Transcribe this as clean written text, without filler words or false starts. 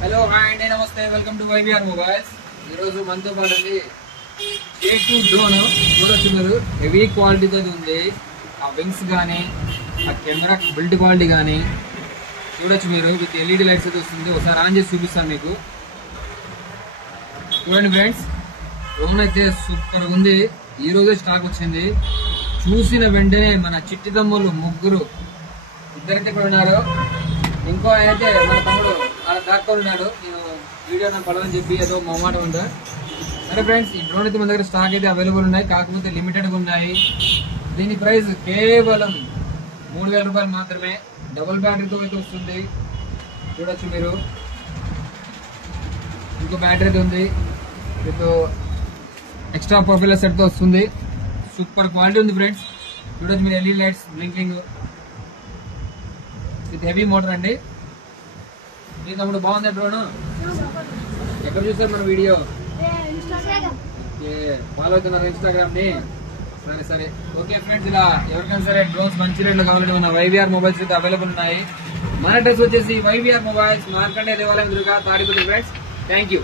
Hello hi అండి, నమస్తే, welcome to YVR mobiles. ఈరోజు మనతో పాటు అండి K2 డ్రోన్ చూడొచ్చు మీరు. హెవీ క్వాలిటీతో ఉంది. ఆ వింగ్స్ కానీ ఆ కెమెరా బిల్డ్ క్వాలిటీ కానీ చూడొచ్చు మీరు. విత్ ఎల్ఈడి లైట్స్ అయితే వస్తుంది. ఒకసారి ఆన్ చేసి చూపిస్తాను మీకు. చూడండి ఫ్రెండ్స్, డ్రోన్ అయితే సూపర్ ఉంది. ఈ రోజే స్టాక్ వచ్చింది. చూసిన వెంటనే మన చిట్టి తమ్ముళ్ళు ముగ్గురు, ఇద్దరైతే ఇక్కడ ఉన్నారు. ఇంకో అయితే మన తమ్ముడు అలా దాక్కొని ఉన్నాడు. నేను వీడియో నాకు పడదని చెప్పి ఏదో మొహమాట ఉందా. సరే ఫ్రెండ్స్, ఈ డ్రోన్ అయితే మన దగ్గర స్టాక్ అయితే అవైలబుల్ ఉన్నాయి, కాకపోతే లిమిటెడ్ గా ఉన్నాయి. దీని ప్రైస్ కేవలం 3000 రూపాయలు మాత్రమే. డబుల్ బ్యాటరీతో అయితే వస్తుంది. చూడొచ్చు మీరు. ఇంకో బ్యాటరీ అయితే ఉంది, విత్ ఎక్స్ట్రా ప్రొఫైలర్ సెట్ తో వస్తుంది. సూపర్ క్వాలిటీ ఉంది ఫ్రెండ్స్. చూడొచ్చు మీరు. LED lights blinking with heavy motor అండి. మీ తమ్ముడు బాగుంది డ్రోన్. ఎక్కడ చూసారు మన వీడియో? ఫాలో అవుతున్నారు ఇన్స్టాగ్రామ్ ని. సరే సరే, ఓకే ఫ్రెండ్స్. ఇలా ఎవరికైనా సరే డ్రోన్స్ మంచి రేట్లు కావాలంటే మన వైవిఆర్ మొబైల్స్ అయితే అవైలబుల్ ఉన్నాయి. మన అడ్రస్ వచ్చేసి వైవిఆర్ మొబైల్స్, మార్కండే దేవాలయం ఎదురుగా తాడిపల్లి ఫ్రెండ్స్. Thank you.